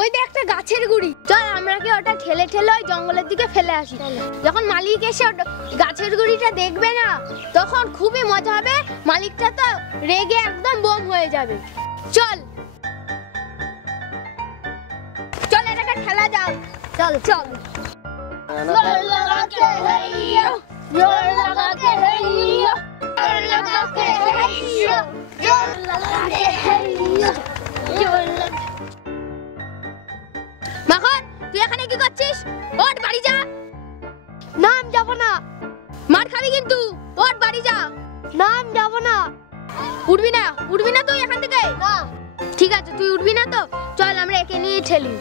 ওই যে একটা গাছের গুড়ি, চল আমরা কি ওটা ঠেলে ঠেলে ওই জঙ্গলের দিকে ফেলে আসি। যখন মালিক এসে গাছের গুড়িটা দেখবে না, তখন খুবই মজা হবে। মালিকটা তো রেগে একদম বোম হয়ে যাবে। চল চল এটাকে ঠেলা যাক। চল চল जोर लगा के हैयो, जोर लगा के हैयो, जोर लगा के हैयो, जोर लगा के हैयो, जोर लगा। মাখন তুই এখানে কি করছিস? ওঠ বাড়ি যা। না আমি যাব না। মার খাবি কিন্তু। ওঠ বাড়ি যা। না আমি যাব না। উঠবি না? উঠবি না তুই এখান থেকে? না। ঠিক আছে তুই উঠবি না তো চল আমরা একে নিয়ে ঠেলি।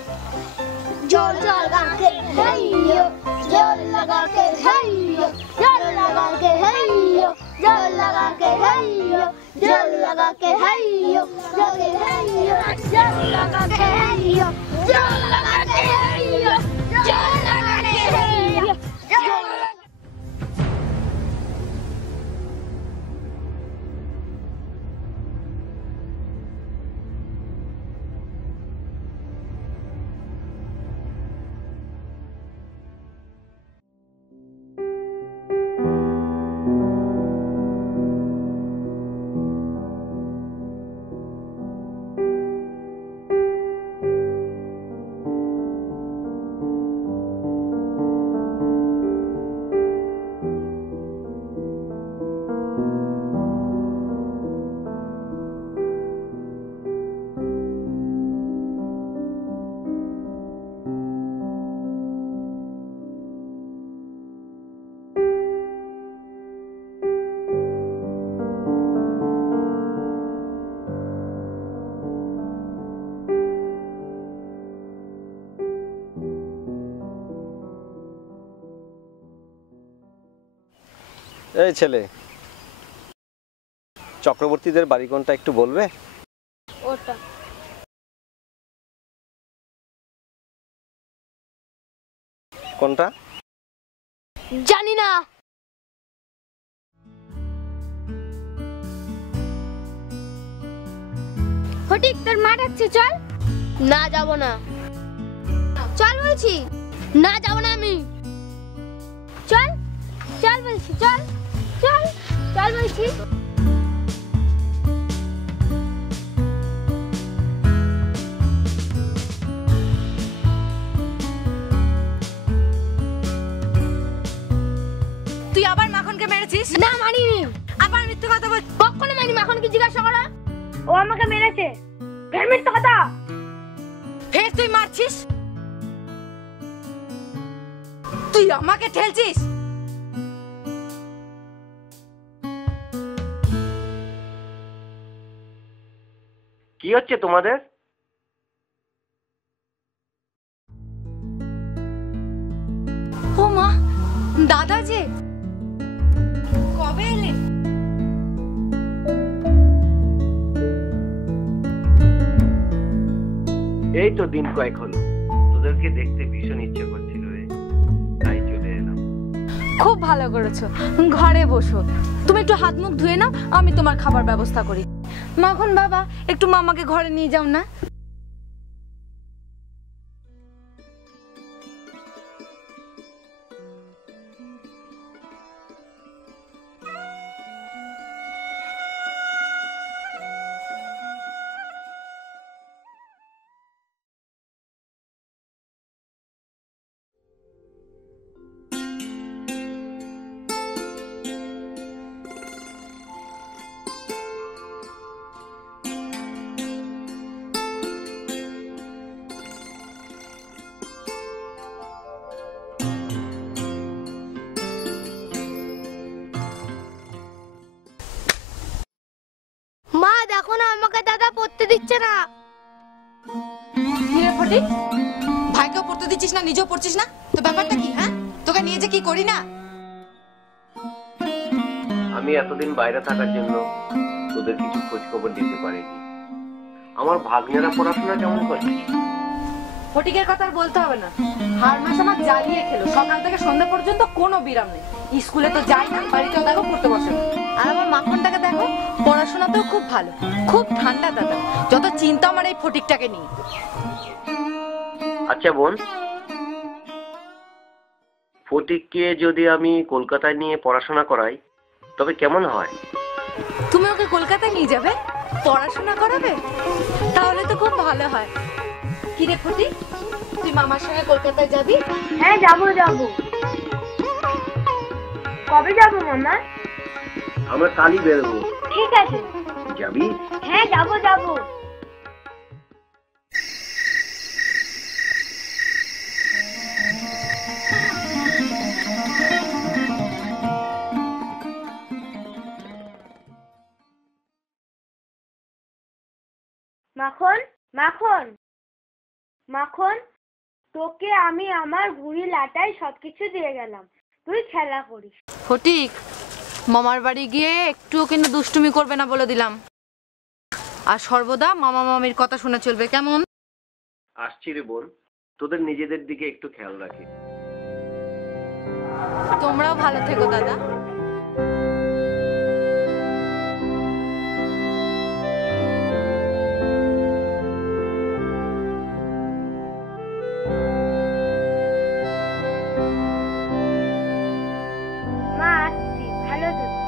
जोर लगा के हैयो, जोर लगा के हैयो, जोर लगा के हैयो, जोर लगा के हैयो, जोर लगा के हैयो, जोर लगा के हैयो, जोर लगा के हैयो, जोर लगा के हैयो। এই ছেলে, চক্রবর্তীদের বাড়ি কোনটা একটু বলবে? ওটা কোনটা জানি না। ফটিক তোর মা ডাকছে, চল। না যাব না। চল বলছি। না যাব না আমি। চল চল বলছি, চল চল চল বলছি। তুই আবার মাখনকে মেরেছিস? না মানিনি। আবার মিথ্যে কথা বল। কখনো মানি। মাখনকে জিজ্ঞাসা করো। ও আমাকে মেরেছে। ফের মিথ্যে কথা। ফের তুই মারছিস? তুই আমাকে ঠেলছিস? কি হচ্ছে তোমাদের? ও মা, দাদা যে কবে এলেন? এই তো দিন কয়েক হলো। তোদেরকে দেখতে ভীষণ ইচ্ছে করছিল রে, তাই চলে এলাম। খুব ভালো করেছো। ঘরে বসো, তুমি একটু হাত মুখ ধুয়ে নাও, আমি তোমার খাবার ব্যবস্থা করি। মাখন বাবা, একটু মামাকে ঘরে নিয়ে যাও না। মা দেখো না, আমাকে দাদা পড়তে দিচ্ছে না। ফটিক, ভাইকেও পড়তে দিচ্ছিস না, নিজেও পড়ছিস না, তো ব্যাপারটা কি? হ্যাঁ, তোকে নিয়ে যে কি করি না। আমি এতদিন বাইরে থাকার জন্য তোদের কিছু খোঁজ খবর দিতে পারিনি। আমার ভাগ্নেরা পড়াশোনা কেমন করছে? ফটিকের কথা আর বলতে হবে না। হার মাস আমার জ্বালিয়ে খেলো, সকাল থেকে সন্ধ্যা পর্যন্ত কোনো বিরাম নেই। স্কুলে তো যাই না, বাড়িতেও দেখো পড়তে বসে না। আর আমার মাখনটাকে দেখো, পড়াশোনাতেও খুব ভালো, খুব ঠান্ডা দাদা। যত চিন্তা আমার এই ফটিকটাকে নিয়ে। আচ্ছা বোন, ফটিককে যদি আমি কলকাতায় নিয়ে পড়াশোনা করাই তবে কেমন হয়? তুমি ওকে কলকাতায় নিয়ে যাবে, পড়াশোনা করাবে? তাহলে তো খুব ভালো হয়। কি রে ফটিক, তুই মামার সঙ্গে কলকাতায় যাবি? হ্যাঁ যাবো যাবো। কবে যাবো মামা? আমরা কালই বেরোবো। ঠিক আছে। যাবি? হ্যাঁ যাবো যাবো। মাখন মাখন মাখন, তোকে আমি আমার ঘুড়ি লাটাই সবকিছু দিয়ে গেলাম, তুই খেলা করিস। ফটিক, মামার বাড়ি গিয়ে একটুও কিন্তু দুষ্টুমি করবে না বলে দিলাম। আর সর্বদা মামা মামির কথা শুনে চলবে, কেমন? আসছি রে বোন, তোদের নিজেদের দিকে একটু খেয়াল রাখি। তোমরাও ভালো থেকো দাদা। মা আসছি, ভালো থেকো।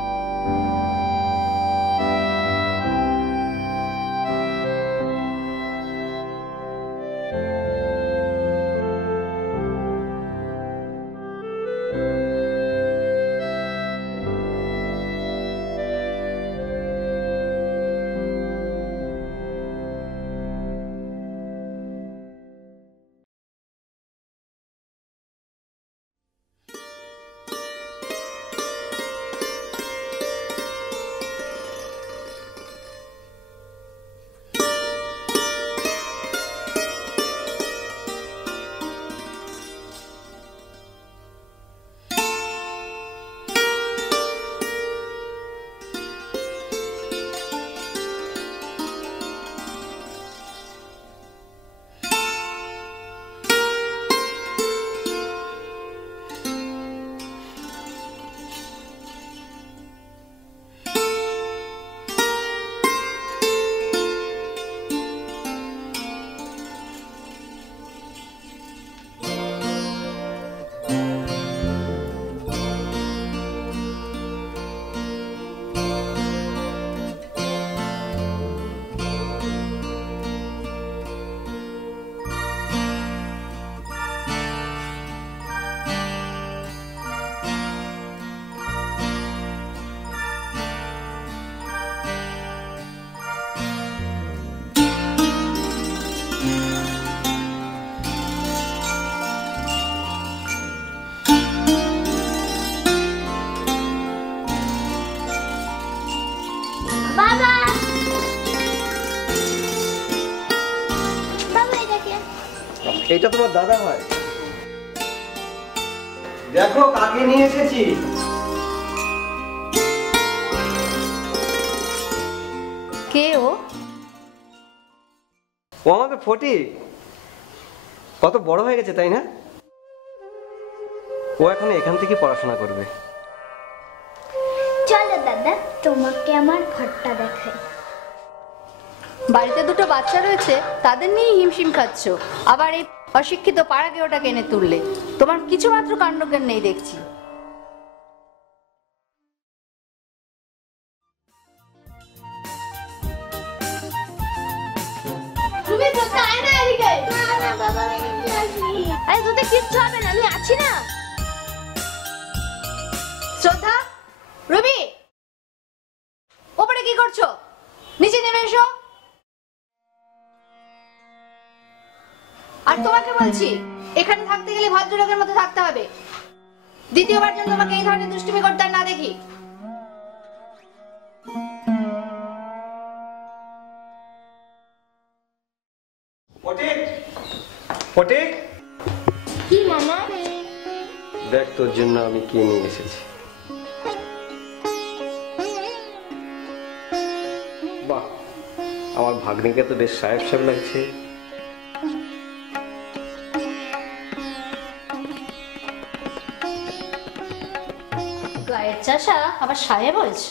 এটা তোমার দাদা হয়। দেখো কাকে নিয়ে এসেছি। কে ও? ও আমাদের ফটিক। কত বড় হয়ে গেছে তাই না? ও এখন এখান থেকে পড়াশোনা করবে। চলো দাদা, তোমাকে আমার ঘরটা দেখাই। বাড়িতে দুটো বাচ্চা রয়েছে, তাদের নিয়ে হিমশিম খাচ্ছ, আবার এই অশিক্ষিত পাড়াকে ওটাকে এনে তুললে। তোমার কিছু মাত্র কাণ্ডজ্ঞান নেই দেখছি। আরে তোদের কিচ্ছু হবে না, আমি আছি না। শ্রদ্ধা, রবি, ওপরে কি করছো? নিচে নেমে এসো। আর তোমাকে বলছি, এখানে থাকতে গেলে ভদ্রলোকের মতো থাকতে হবে। দ্বিতীয়বার যেন তোমাকে এই ধরনের দুষ্টুমি করতে আর না দেখি। ফটিক, ফটিক, কি মামা? দেখ তোর জন্য আমি কি নিয়ে এসেছি। বাহ, আমার ভাগ্নিকে তো বেশ সাহেব সাহেব লাগছে। গায়ের চাষা আবার সাহেব হয়েছে।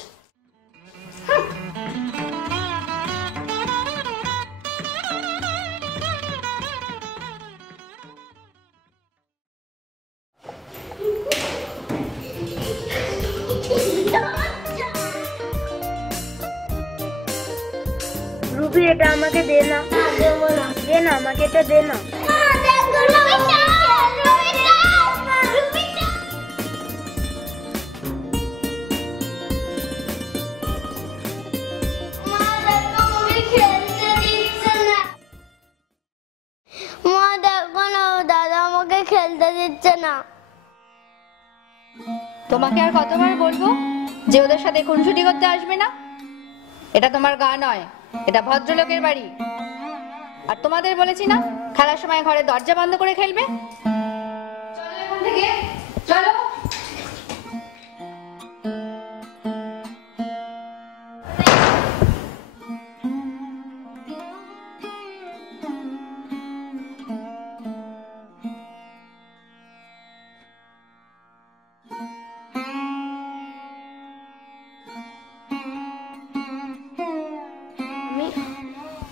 এটা আমাকে দে না। দেবো না। দে না, আমাকে এটা দে না। মা দেখো না, দাদা আমাকে খেলতে দিচ্ছে না। তোমাকে আর কতবার বলবো যে ওদের সাথে খুনসুটি করতে আসবে না? এটা তোমার গা নয়, এটা ভদ্রলোকের বাড়ি। আর তোমাদের বলেছি না খেলার সময় ঘরে দরজা বন্ধ করে খেলবে। চলো এখান থেকে, চলো।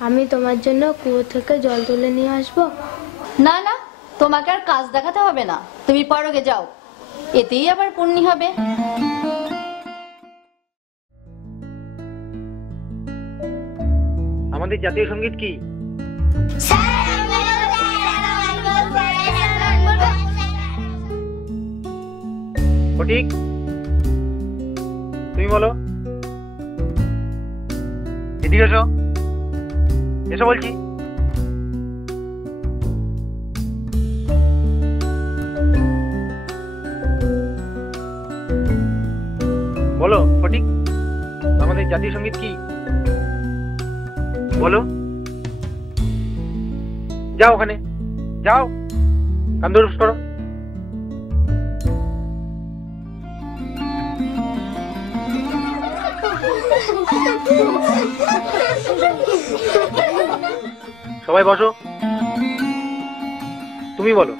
আমি তোমার জন্য কুয়ো থেকে জল তুলে নিয়ে আসবো। না না, তোমাকে আর কাজ দেখাতে হবে না, তুমি পরগে যাও, এতেই আবার পুণ্যি হবে। আমাদের জাতীয় সঙ্গীত কি? সঠিক, তুমি বলো। এদিকে এসো, এসো বলছি। বলো সঠিক, আমাদের জাতীয় সঙ্গীত কি? বলো। যাও ওখানে, যাও, কান ধরে বসে পড়ো। সবাই বসো, তুমি বলো।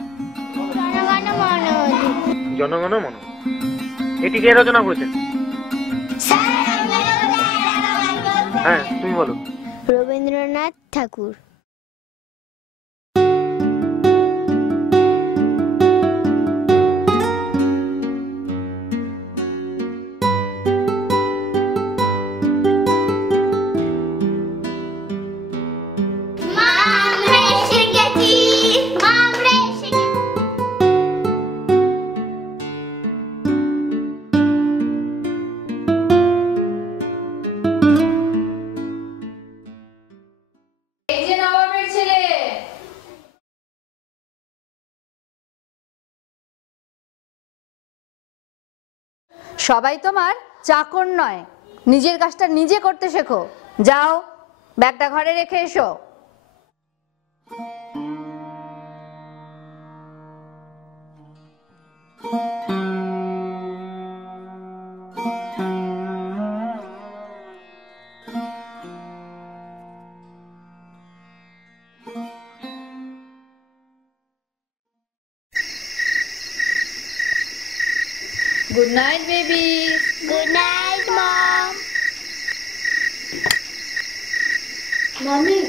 জনগণ মন, এটি কে রচনা করেছেন? হ্যাঁ, তুমি বলো। রবীন্দ্রনাথ ঠাকুর। সবাই তোমার চাকর নয়, নিজের কাজটা নিজে করতে শেখো। যাও, ব্যাগটা ঘরে রেখে এসো। Good night baby. Good night mom. মামি,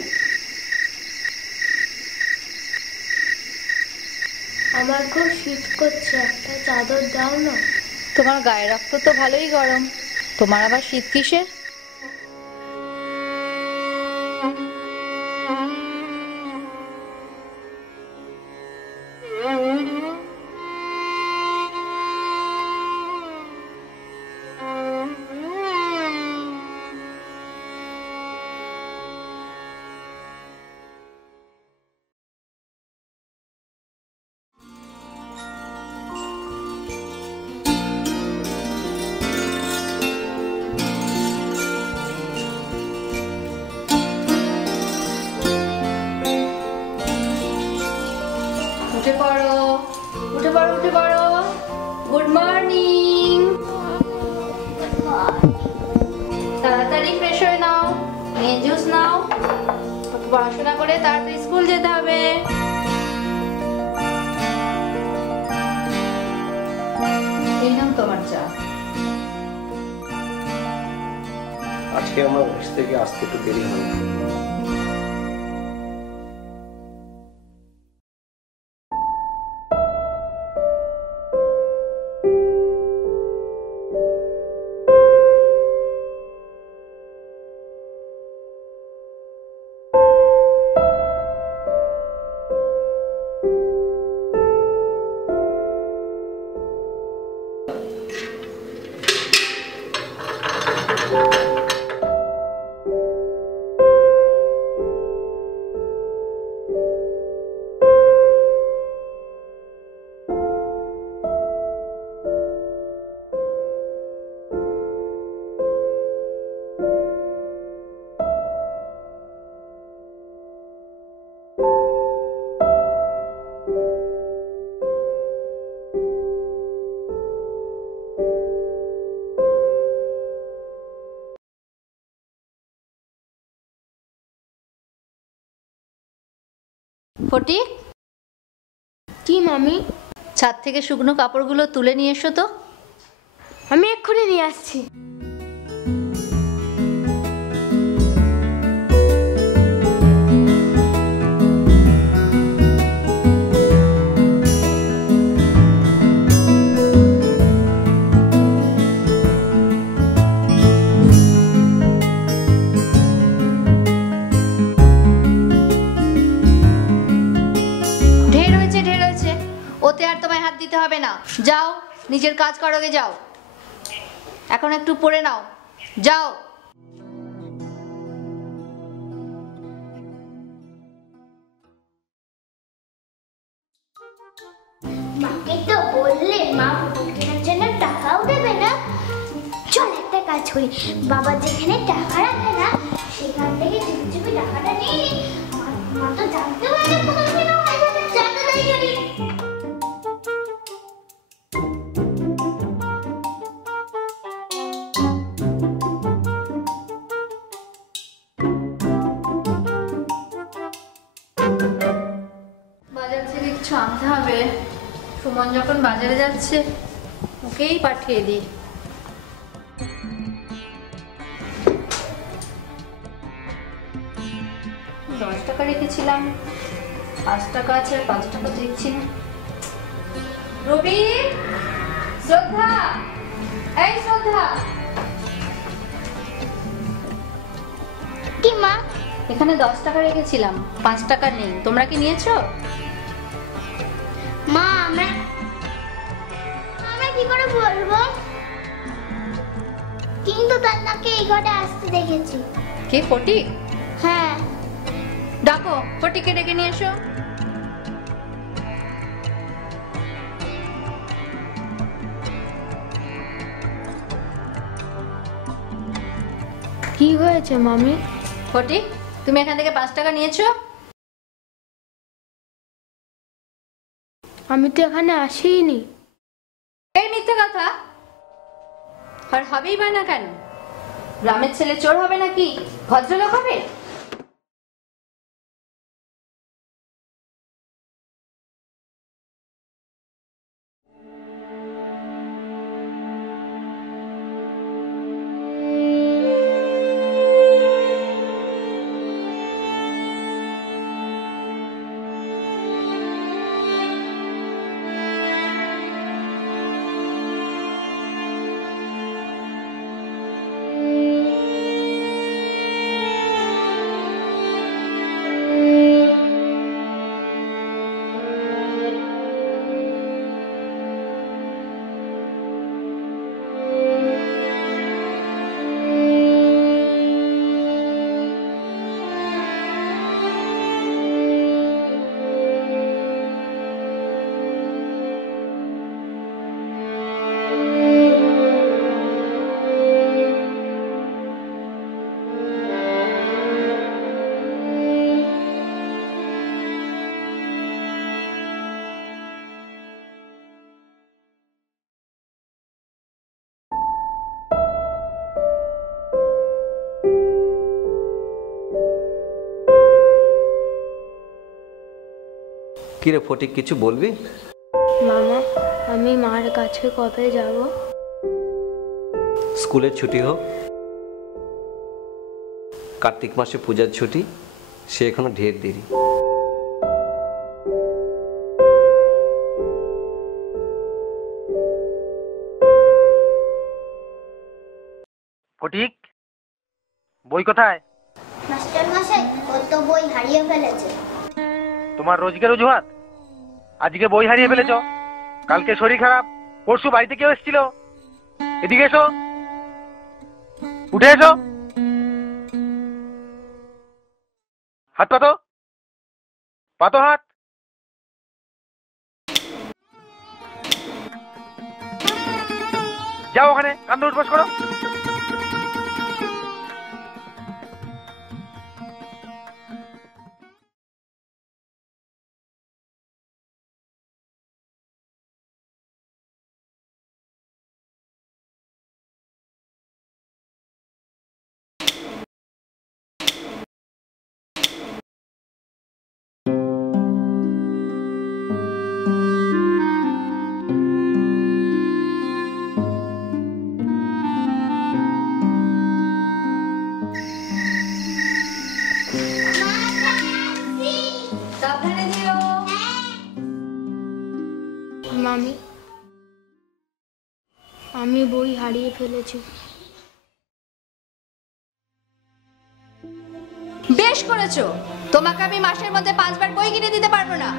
আমার খুব শীত করছে, একটা চাদর দাও না। তোমার গায়ে রক্ত তো ভালোই গরম, তোমার আবার শীত কিসের? উঠে পড়ো, উঠে পড়ো, উঠে পড়ো। Good morning. তাড়াতাড়ি ফ্রেশ হয়ে নাও, নিয়ে জুস নাও, পড়াশোনা করে তাড়াতাড়ি স্কুল যেতে হবে। এই নাও তোমার চা। আজকে আমার অফিস থেকে আসতে একটু দেরি হলো। ফটিক, কি মামি? ছাদ থেকে শুকনো কাপড়গুলো তুলে নিয়ে এসো তো। আমি এক্ষুনি নিয়ে আসছি। ঢের হয়েছে, ওতে আর তোমায় হাত দিতে হবে না। যাও, নিজের কাজ করো গে, যাও। এখন একটু পড়ে নাও, যাও। মাকে তো বললে মা পুতুল কেনার জন্য টাকাও দেবে না। চল একটা কাজ করি, বাবা যেখানে টাকা রাখে না সেখান থেকে চুপি চুপি টাকাটা নিয়ে নিই। মা তো জানতে পারবে পুতুল কেনা হয়ে যাবে। চল তো তাই করি। বাজার থেকে কিছু আনতে হবে। সুমন যখন বাজারে যাচ্ছে ওকেই পাঠিয়ে দিই। $10 রেখেছিলাম, 5 টাকা আছে, 5 টাকা দেখছি না। রবি, শ্রদ্ধা, এই শ্রদ্ধা, কি মা? এখানে 10 টাকা রেখেছিলাম, 5 টাকা নেই। তোমরা কি নিয়েছো? মা আমরা কি করে বলবো? কিন্তু তার নাকি এই ঘরে আসতে দেখেছি। কে, ফটিক? হ্যাঁ। ডাকো, ফটিককে ডেকে নিয়ে এসো। কি হয়েছে মামি? ফটিক, তুমি এখান থেকে 5 টাকা নিয়েছো? আমি তো এখানে আসিনি। এই মিথ্যে কথা। আর হবেই বা না কেন? গ্রামের ছেলে চোর হবে নাকি ভদ্রলোক হবে? কিরে ফটিক, কিছু বলবি? মামা, আমি মার কাছে কবে যাব? স্কুলের ছুটি হোক, কার্তিক মাসে পূজার ছুটি, সে এখনো ঢের দেরি। ফটিক, বই কোথায়? মাস্টার মশাই, ও তো বই হারিয়ে ফেলেছে। তোমার রোজগার অজুহাত? আজকে বই হারিয়ে ফেলেছ, কালকে শরীর খারাপ, পরশু বাড়িতে কেউ এসেছিল। এদিকে এসো, উঠে এসো, হাত পাতো, পাতো হাত। যাও ওখানে কান্দে উঠবাস করো। মামি, আমি বই হারিয়ে ফেলেছি। বেশ করেছো, তোমাকে আমি মাসের মধ্যে 5 বার বই কিনে দিতে পারবো না।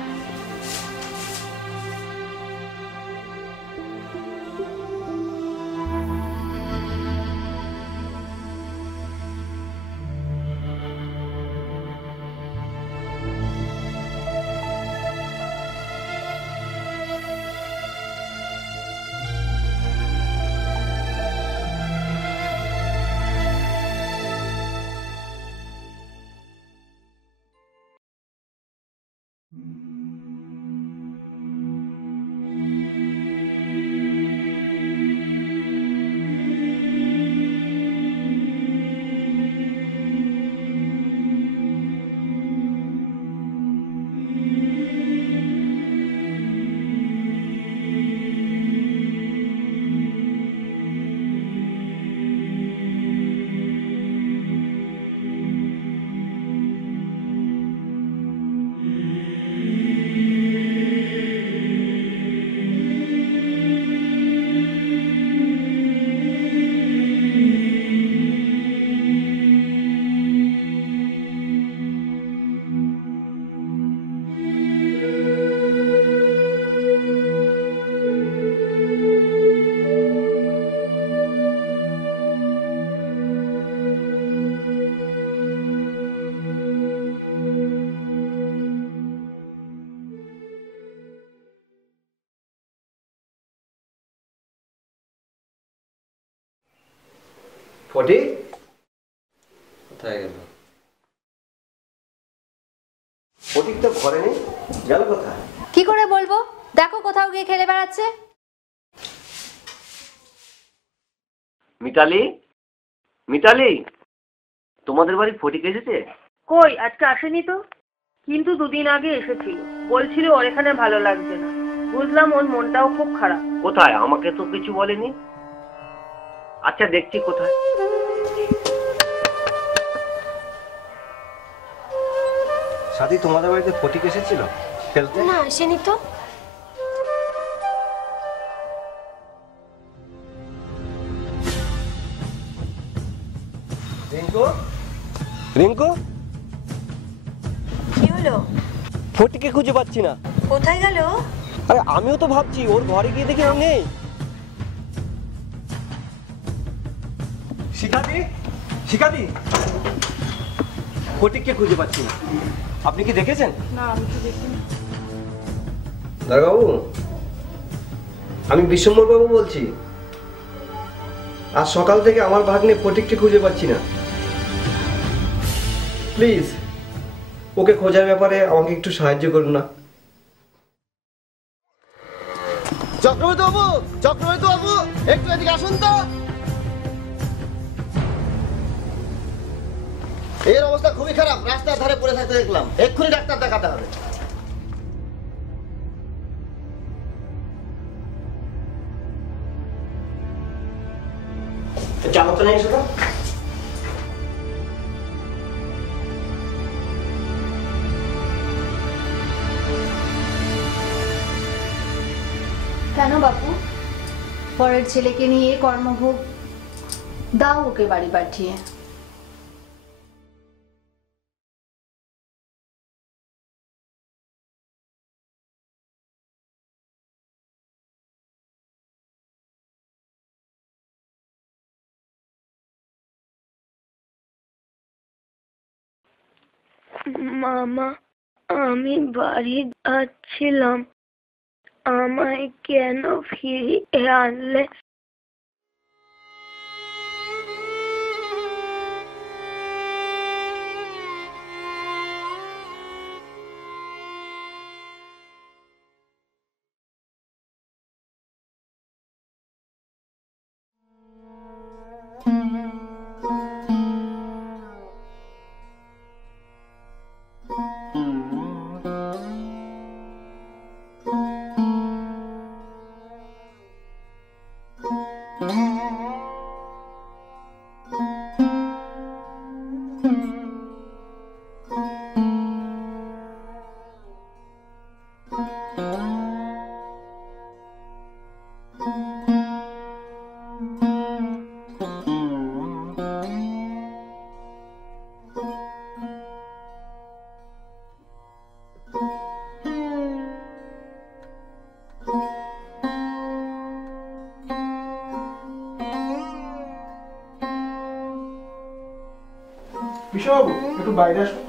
ফটিক কোথায় গেল? ফটিক তো ঘরে নেই, গেল কোথায়? কি করে বলবো, দেখো কোথাও গিয়ে খেলে বেড়াচ্ছে। মিতালি, মিতালি, তোমাদের বাড়ি ফটিক এসেছে? কই আজকে আসেনি তো, কিন্তু 2 দিন আগে এসেছিল, বলছিল ওর এখানে ভালো লাগছে না। বুঝলাম ওর মনটাও খুব খারাপ। কোথায়? আমাকে তো কিছু বলেনি। আচ্ছা দেখছি কোথায়। সাথী, তোমাদের বাড়িতে ফটিক এসেছিল খেলতে? না, আসেনি তো। রিঙ্কু, রিঙ্কু, কি হলো? ফটিককে খুঁজে পাচ্ছি না। কোথায় গেল? আরে আমিও তো ভাবছি, ওর ঘরে গিয়ে দেখি ও নেই। শিখাদি, শিখাদি, ফটিককে খুঁজে পাচ্ছি না। আপনি কি দেখেছেন? না, আমি তো দেখিনি। দাদাবাবু, আমি বিশ্বম্বর বাবু বলছি। আজ সকাল থেকে আমার ভাগ্নে ফটিককে খুঁজে পাচ্ছি না। প্লিজ ওকে খোঁজার ব্যাপারে আমাকে একটু সাহায্য করুন না। চক্রবর্তী বাবু, চক্রবর্তী বাবু, একটু এদিকে আসুন তো। এর অবস্থা খুবই খারাপ, রাস্তার ধারে পড়ে থাকতে দেখলাম, এক্ষুনি ডাক্তার দেখাতে হবে। চামচ নিয়ে এসো তো। কেন বাপু, পরের ছেলেকে নিয়ে কর্মভোগ, দাও ওকে বাড়ি পাঠিয়ে। মামা, আমি বাড়ি যাচ্ছিলাম, আমায় কেন ফিরিয়ে আনলে? বিশ্ববাবু একটু বাইরে আসুন।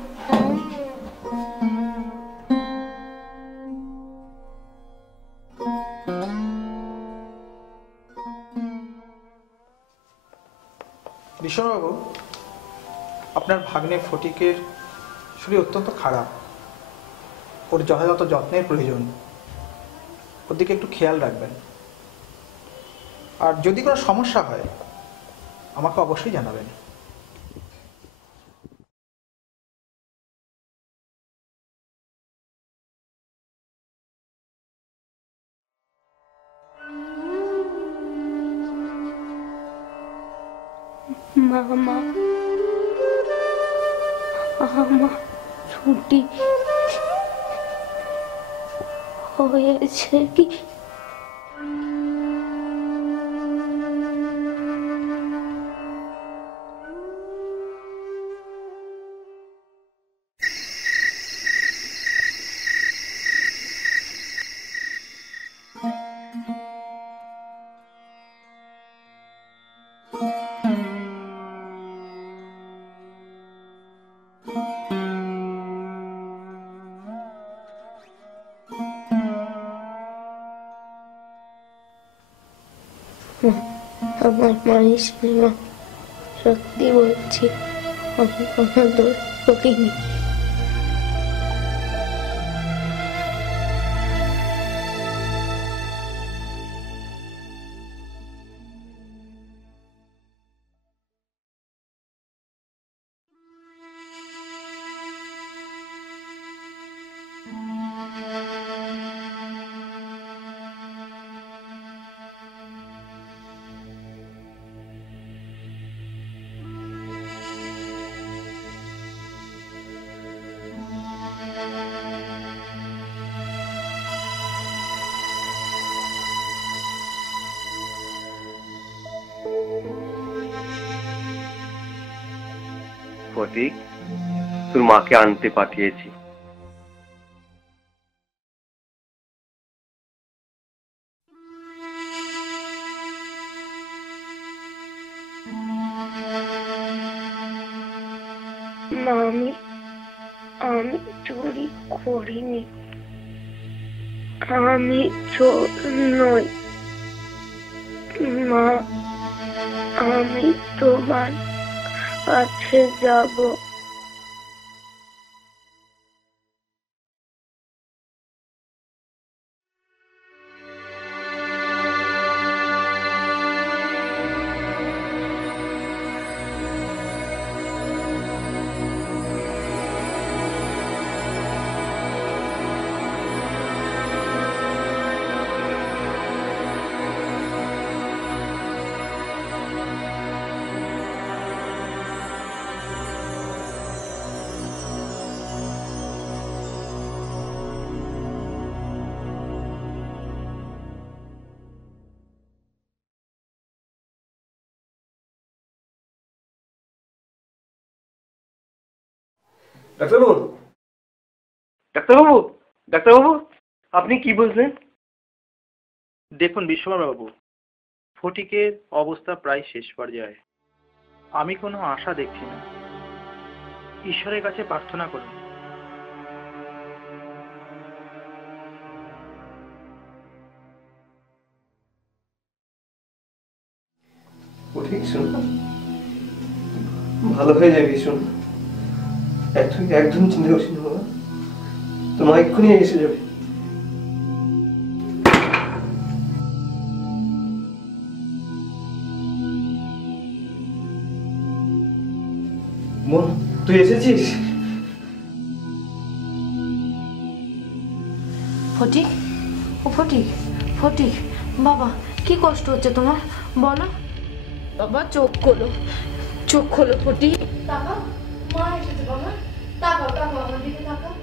বিশ্ববাবু, আপনার ভাগ্নে ফটিকের শরীর অত্যন্ত খারাপ, ওর যথাযথ যত্নের প্রয়োজন, ওর দিকে একটু খেয়াল রাখবেন। আর যদি কোনো সমস্যা হয় আমাকে অবশ্যই জানাবেন। মামা, আমার ছুটি হয়েছে কি? আমার মায়ের সিনেমা, সত্যি বলছি আমি কোনো দোষ করিনি। ফটিক, তোর মাকে আনতে পাঠিয়েছি। আমি চুরি করিনি, আমি চোর নই মা। আমি তোমার কাছে যাব। ডাক্তারবাবু, ডাক্তারবাবু, ডাক্তারবাবু, আপনি কি বলছেন? দেখুন বিশ্ববাবু, ফটিকের অবস্থা প্রায় শেষ পর্যায়ে। আমি কোনো আশা দেখছি না, ঈশ্বরের কাছে প্রার্থনা করুন। ফটিক শোন, ভালো হয়ে যাবি। শোন, একদম চিন্তা করছি না বাবা, তোমার এক্ষুনি এসে যাবে। মন, তুই এসেছিস? ফটিক, ও ফটিক, ফটিক বাবা, কি কষ্ট হচ্ছে তোমার বলো? বাবা চোখ খোলো, চোখ খোলো ফটিক। তাকাও, মা এসেছে বাবা। তাকাও, তাকাও আমার দিকে তাকাও।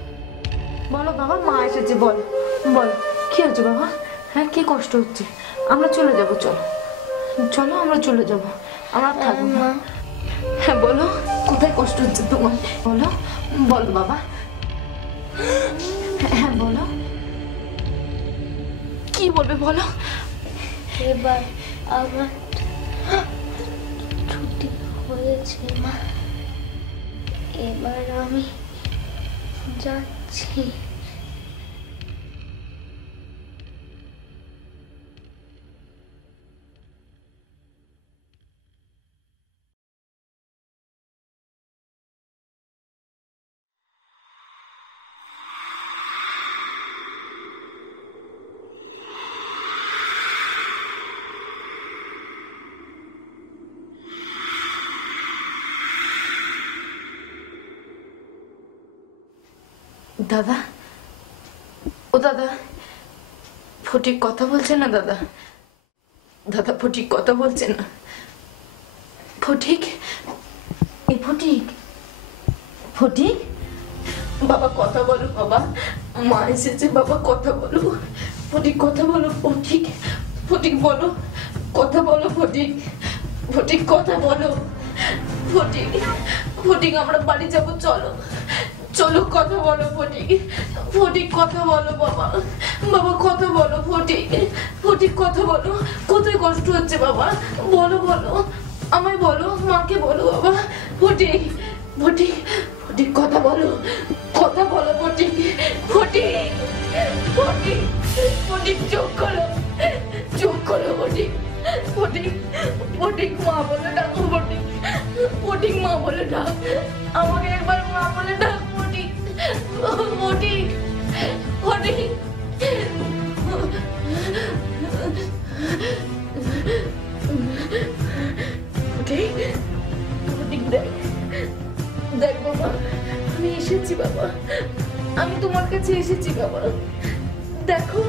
বলো বাবা, মা এসেছে, বলো বলো কি হচ্ছে বাবা? হ্যাঁ, কি কষ্ট হচ্ছে? আমরা চলে যাব, চলো চলো আমরা চলে যাব, আমরা থাকবো না। হ্যাঁ বলো, কোথায় কষ্ট হচ্ছে তোমার বলো, বলো বাবা। হ্যাঁ বলো, কি বলবে বলো। এবার আমার ছুটি হয়েছে মা, এবার আমি যাচ্ছি। দাদা, ও দাদা, ফটিক কথা বলছে না দাদা। দাদা ফটিক কথা বলছে না। ফটিক, এই ফটিক, ফটিক বাবা কথা বলো বাবা, মা এসেছে বাবা কথা বলো। ফটিক কথা বলো, ফটিক, ফটিক বলো, কথা বলো ফটিক, ফটিক কথা বলো, ফটিক, ফটিক আমরা বাড়ি যাবো, চলো চলো কথা বলো ফটিক, ফটিক কথা বলো বাবা, বাবা কথা বলো ফটিক, ফটিক কথা বলো, কোথায় কষ্ট হচ্ছে বাবা বলো, বলো আমায় বলো, মাকে বলো বাবা। ফটিক, ফটিক, ফটিক কথা বলো, কথা বলো ফটিক, ফটিক, ফটিক, ফটিক চোখ খোলো, চোখ খোলো ফটিক, ফটিক, ফটিক মা বলে ডাকো ফটিক, ফটিক মা বলে ডাক, আমাকে একবার মা বলে ডাক ফটিক, ফটিক, ফটিক। ফটিক, ফটিক দেখ, দেখ বাবা আমি এসেছি বাবা, আমি তোমার কাছে এসেছি বাবা, দেখো